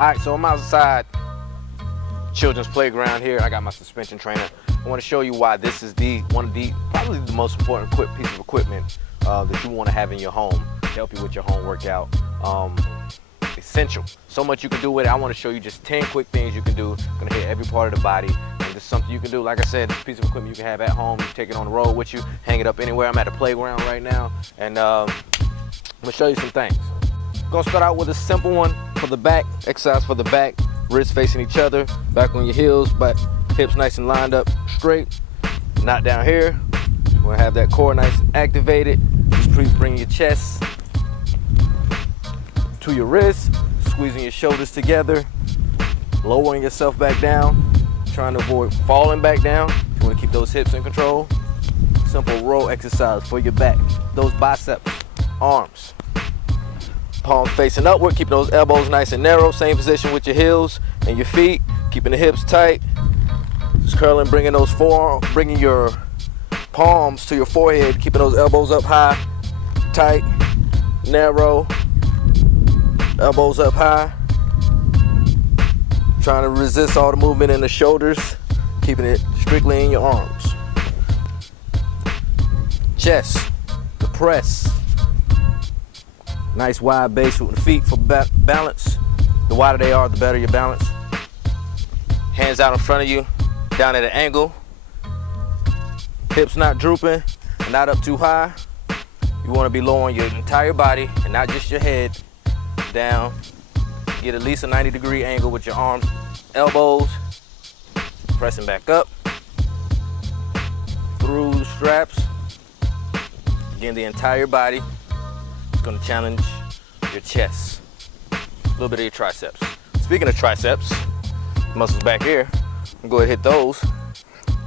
All right, so I'm outside children's playground here. I got my suspension trainer. I want to show you why this is probably the most important piece of equipment that you want to have in your home to help you with your home workout. Essential. So much you can do with it. I want to show you just 10 quick things you can do. Gonna hit every part of the body. And this is something you can do. Like I said, this piece of equipment you can have at home. You take it on the road with you, hang it up anywhere. I'm at a playground right now, and I'm gonna show you some things. Gonna start out with a simple one for the back, exercise for the back, wrists facing each other, back on your heels, but hips nice and lined up straight, not down here. We're gonna have that core nice and activated. Just bring your chest to your wrists, squeezing your shoulders together, lowering yourself back down, trying to avoid falling back down. You wanna keep those hips in control. Simple row exercise for your back. Those biceps, arms. Palms facing upward, keeping those elbows nice and narrow. Same position with your heels and your feet, keeping the hips tight. Just curling, bringing your palms to your forehead, keeping those elbows up high, tight, narrow. Elbows up high. Trying to resist all the movement in the shoulders, keeping it strictly in your arms. Chest, the press. Nice wide base with the feet for balance. The wider they are, the better your balance. Hands out in front of you, down at an angle. Hips not drooping, and not up too high. You want to be low on your entire body and not just your head. Down. Get at least a 90-degree angle with your arms, elbows. Pressing back up. Through the straps. Again, the entire body. It's going to challenge your chest. A little bit of your triceps. Speaking of triceps, muscles back here, I'm going to go ahead and hit those.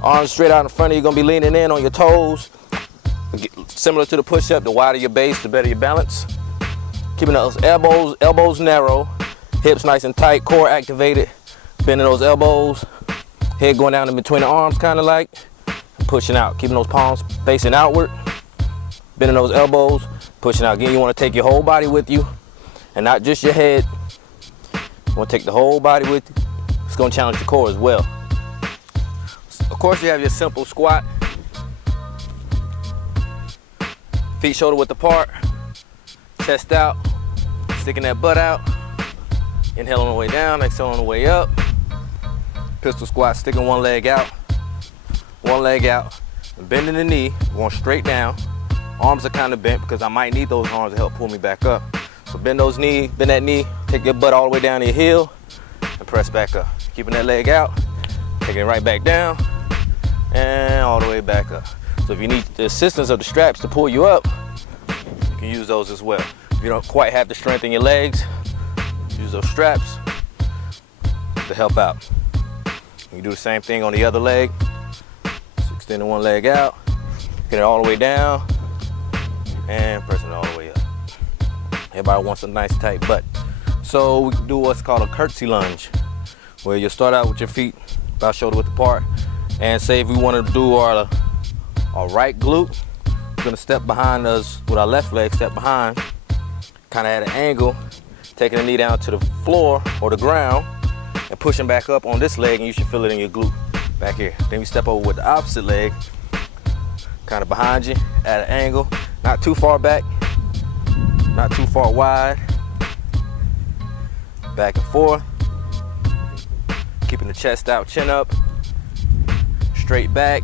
Arms straight out in front of you. You're going to be leaning in on your toes. Similar to the push-up, the wider your base, the better your balance. Keeping those elbows narrow, hips nice and tight, core activated. Bending those elbows, head going down in between the arms kind of like. Pushing out, keeping those palms facing outward. Bending those elbows, pushing out. Again, you want to take your whole body with you and not just your head. You want to take the whole body with you. It's going to challenge your core as well. Of course, you have your simple squat. Feet shoulder width apart, chest out, sticking that butt out. Inhale on the way down, exhale on the way up. Pistol squat, sticking one leg out, and bending the knee, going straight down. Arms are kind of bent because I might need those arms to help pull me back up. So bend that knee, take your butt all the way down to your heel, and press back up. Keeping that leg out, taking it right back down, and all the way back up. So if you need the assistance of the straps to pull you up, you can use those as well. If you don't quite have the strength in your legs, use those straps to help out. You can do the same thing on the other leg. So extending one leg out, get it all the way down, and pressing it all the way up. Everybody wants a nice tight butt. So we can do what's called a curtsy lunge, where you'll start out with your feet about shoulder width apart, and say if we want to do our right glute, we're gonna step behind us with our left leg, step behind, kind of at an angle, taking the knee down to the floor or the ground, and pushing back up on this leg, and you should feel it in your glute back here. Then we step over with the opposite leg, kind of behind you at an angle, not too far back, not too far wide, back and forth, keeping the chest out, chin up, straight back.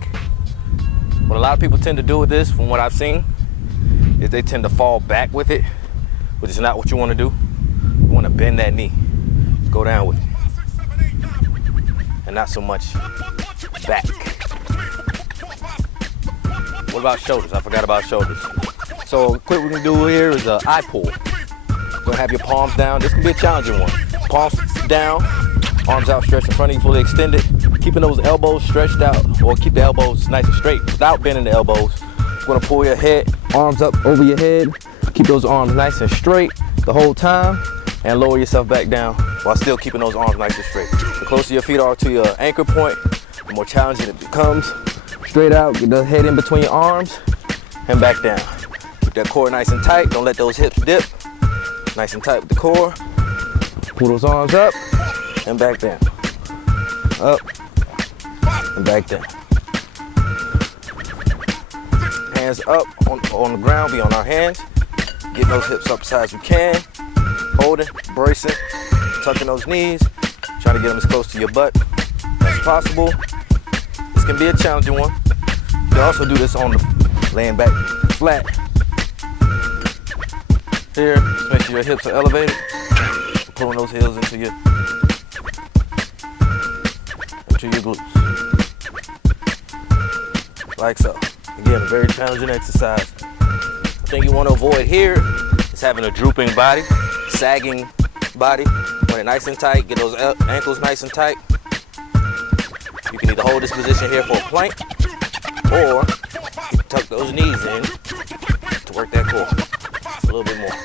What a lot of people tend to do with this, from what I've seen, is they tend to fall back with it, which is not what you want to do. You want to bend that knee, go down with it, and not so much back. What about shoulders? I forgot about shoulders. So quick, we're gonna do here is an eye pull. You're gonna have your palms down. This can be a challenging one. Palms down, arms outstretched in front of you, fully extended. Keeping those elbows stretched out, or keep the elbows nice and straight without bending the elbows. You're gonna pull your head, arms up over your head. Keep those arms nice and straight the whole time, and lower yourself back down while still keeping those arms nice and straight. The closer your feet are to your anchor point, the more challenging it becomes. Straight out, get the head in between your arms, and back down. Keep that core nice and tight. Don't let those hips dip. Nice and tight with the core. Pull those arms up and back down. Up and back down. Hands up on the ground, be on our hands. Getting those hips up as high as we can. Holding, bracing, tucking those knees. Trying to get them as close to your butt as possible. This can be a challenging one. You can also do this on the laying back flat. Here, just make sure your hips are elevated. Pulling those heels into your glutes. Like so. Again, a very challenging exercise. The thing you want to avoid here is having a drooping body, sagging body. Want it nice and tight, get those ankles nice and tight. You can either hold this position here for a plank, or you can tuck those knees in to work that core a little bit more.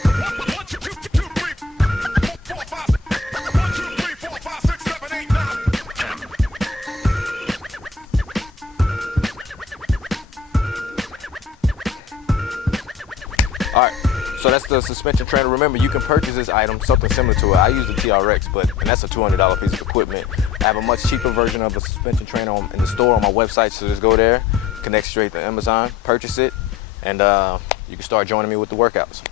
All right, so that's the suspension trainer. Remember, you can purchase this item, something similar to it. I use the TRX, and that's a $200 piece of equipment. I have a much cheaper version of a suspension trainer in the store on my website, so just go there, connect straight to Amazon, purchase it, and you can start joining me with the workouts.